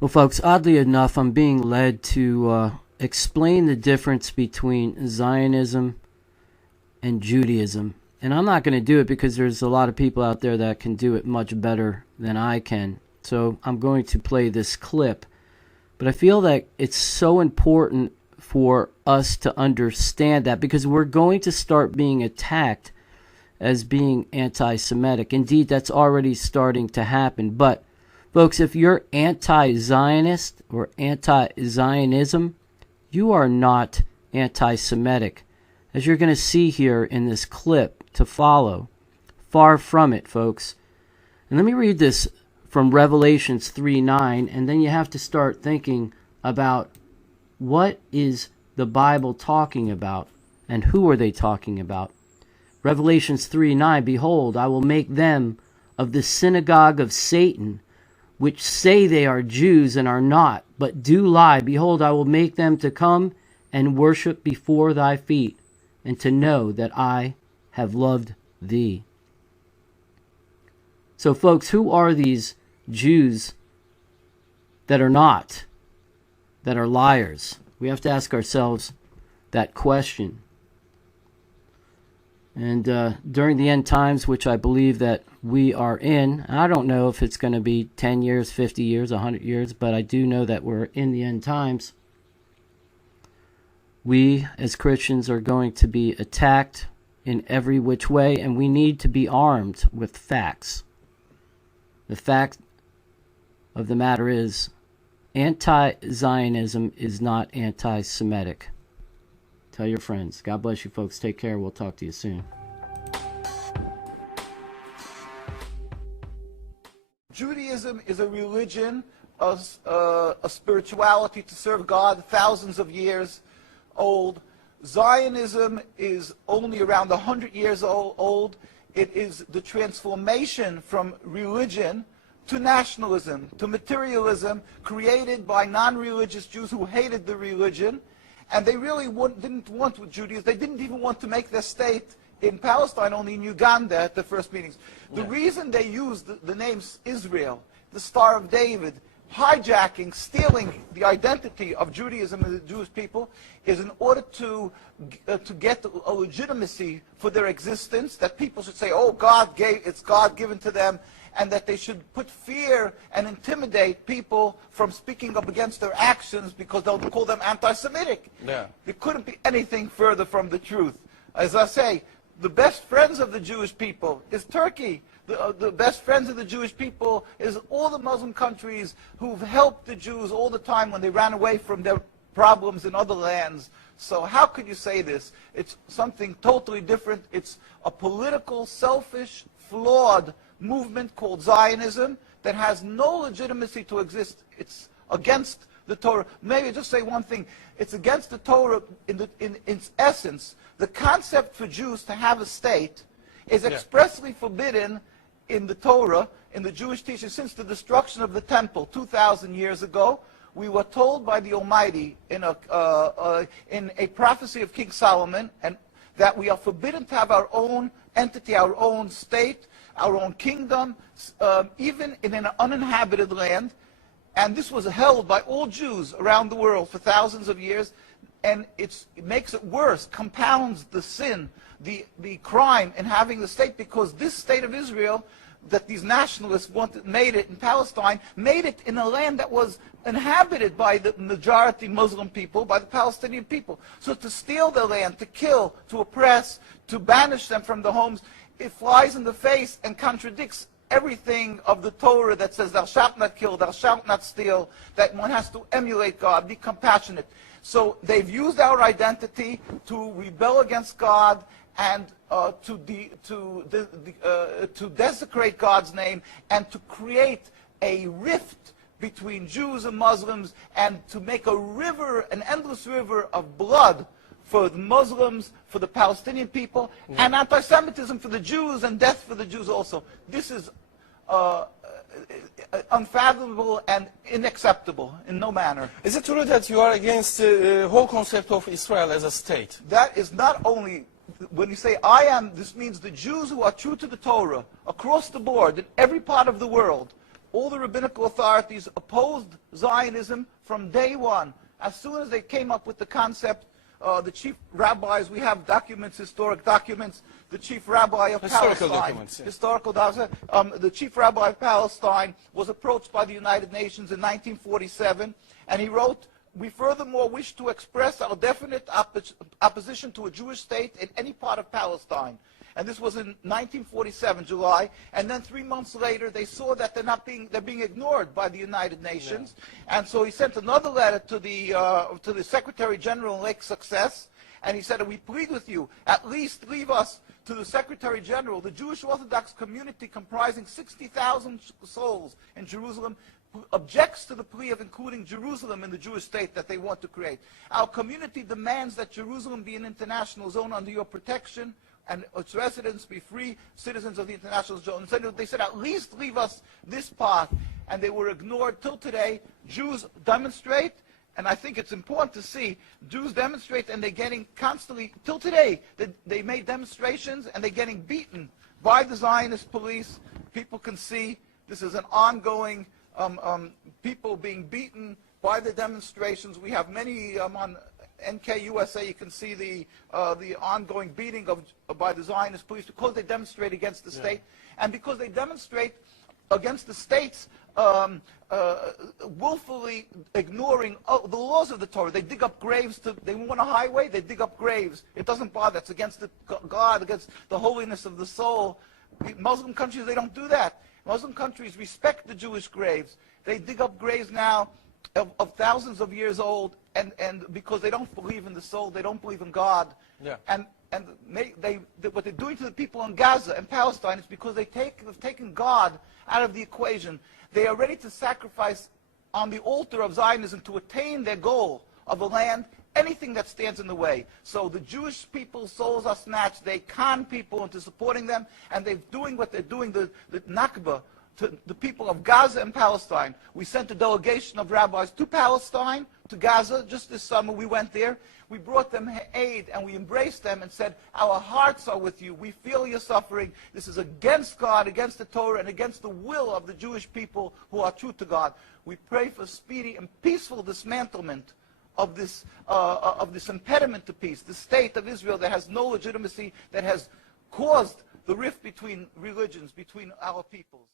Well, folks, oddly enough, I'm being led to explain the difference between Zionism and Judaism. And I'm not going to do it because there's a lot of people out there that can do it much better than I can. So I'm going to play this clip. But I feel that it's so important for us to understand that, because we're going to start being attacked as being anti-Semitic. Indeed, that's already starting to happen. But folks, if you're anti-Zionist or anti-Zionism, you are not anti-Semitic, as you're going to see here in this clip to follow. Far from it, folks. And let me read this from Revelations 3:9, and then you have to start thinking about what is the Bible talking about and who are they talking about. Revelations 3:9, behold, I will make them of the synagogue of Satan, which say they are Jews and are not, but do lie. Behold, I will make them to come and worship before thy feet, and to know that I have loved thee. So, folks, who are these Jews that are not, that are liars? We have to ask ourselves that question. And during the end times, which I believe that we are in, I don't know if it's going to be 10 years, 50 years, 100 years, but I do know that we're in the end times. We as Christians are going to be attacked in every which way, and we need to be armed with facts. The fact of the matter is, anti-Zionism is not anti-Semitic. Tell your friends. God bless you, folks. Take care. We'll talk to you soon. Judaism is a religion, a spirituality to serve God, thousands of years old. Zionism is only around 100 years old. It is the transformation from religion to nationalism, to materialism, created by non-religious Jews who hated the religion. And they really didn't want with Judaism. They didn't even want to make their state in Palestine, only in Uganda at the first meetings. The reason they used the name Israel, the Star of David, hijacking, stealing the identity of Judaism and the Jewish people, is in order to get a legitimacy for their existence, that people should say, oh, it's God given to them, and that they should put fear and intimidate people from speaking up against their actions because they'll call them anti-Semitic. Yeah. It couldn't be anything further from the truth. As I say, the best friends of the Jewish people is Turkey. The best friends of the Jewish people is all the Muslim countries who've helped the Jews all the time when they ran away from their problems in other lands. So how could you say this? It's something totally different. It's a political, selfish, flawed movement called Zionism that has no legitimacy to exist. It's against the Torah. Maybe just say one thing. It's against the Torah in its essence. The concept for Jews to have a state is expressly forbidden in the Torah, in the Jewish teaching, since the destruction of the temple 2,000 years ago. We were told by the Almighty in a prophecy of King Solomon, and that we are forbidden to have our own entity, our own state, our own kingdom, even in an uninhabited land. And this was held by all Jews around the world for thousands of years. And it makes it worse, compounds the sin, the crime in having the state, because this state of Israel that these nationalists made it in Palestine, made it in a land that was inhabited by the majority Muslim people, by the Palestinian people. So to steal their land, to kill, to oppress, to banish them from the homes, it flies in the face and contradicts everything of the Torah that says thou shalt not kill, thou shalt not steal, that one has to emulate God, be compassionate. So they've used our identity to rebel against God and to desecrate God's name, and to create a rift between Jews and Muslims, and to make a river, an endless river of blood for the Muslims, for the Palestinian people, and anti-Semitism for the Jews, and death for the Jews also. This is unfathomable and unacceptable in no manner. Is it true that you are against the whole concept of Israel as a state? That is not only, when you say I am, this means the Jews who are true to the Torah, across the board, in every part of the world, all the rabbinical authorities opposed Zionism from day one. As soon as they came up with the concept, the chief rabbis, we have documents, historic documents, the chief rabbi of Historical Palestine, documents, yeah. historical documents, the chief rabbi of Palestine was approached by the United Nations in 1947, and he wrote, "We furthermore wish to express our definite opposition to a Jewish state in any part of Palestine." And this was in 1947, July. And then 3 months later, they saw that they're being ignored by the United Nations. Yeah. And so he sent another letter to the Secretary General in Lake Success, and he said, "We plead with you, at least leave us to the Secretary General. The Jewish Orthodox community, comprising 60,000 souls in Jerusalem, objects to the plea of including Jerusalem in the Jewish state that they want to create. Our community demands that Jerusalem be an international zone under your protection, and its residents be free citizens of the international zone." So they said, "At least leave us this part." And they were ignored till today. Jews demonstrate, and I think it's important to see, Jews demonstrate, and they're getting constantly, till today, they made demonstrations, and they're getting beaten by the Zionist police. People can see this is an ongoing, people being beaten by the demonstrations. We have many on NKUSA, you can see the ongoing beating by the Zionist police because they demonstrate against the state, and because they demonstrate against the states willfully ignoring the laws of the Torah. They dig up graves. They want a highway, they dig up graves. It doesn't bother. It's against God, against the holiness of the soul. Muslim countries, they don't do that. Muslim countries respect the Jewish graves. They dig up graves now of thousands of years old, and because they don't believe in the soul, they don't believe in God. Yeah. And what they're doing to the people in Gaza and Palestine is because they've taken God out of the equation. They are ready to sacrifice on the altar of Zionism to attain their goal of a land, anything that stands in the way. So the Jewish people's souls are snatched. They con people into supporting them, and they're doing what they're doing, the Nakba, to the people of Gaza and Palestine. We sent a delegation of rabbis to Palestine, to Gaza, just this summer. We went there. We brought them aid, and we embraced them and said, "Our hearts are with you. We feel your suffering. This is against God, against the Torah, and against the will of the Jewish people who are true to God." We pray for speedy and peaceful dismantlement of this impediment to peace, the state of Israel that has no legitimacy, that has caused the rift between religions, between our peoples.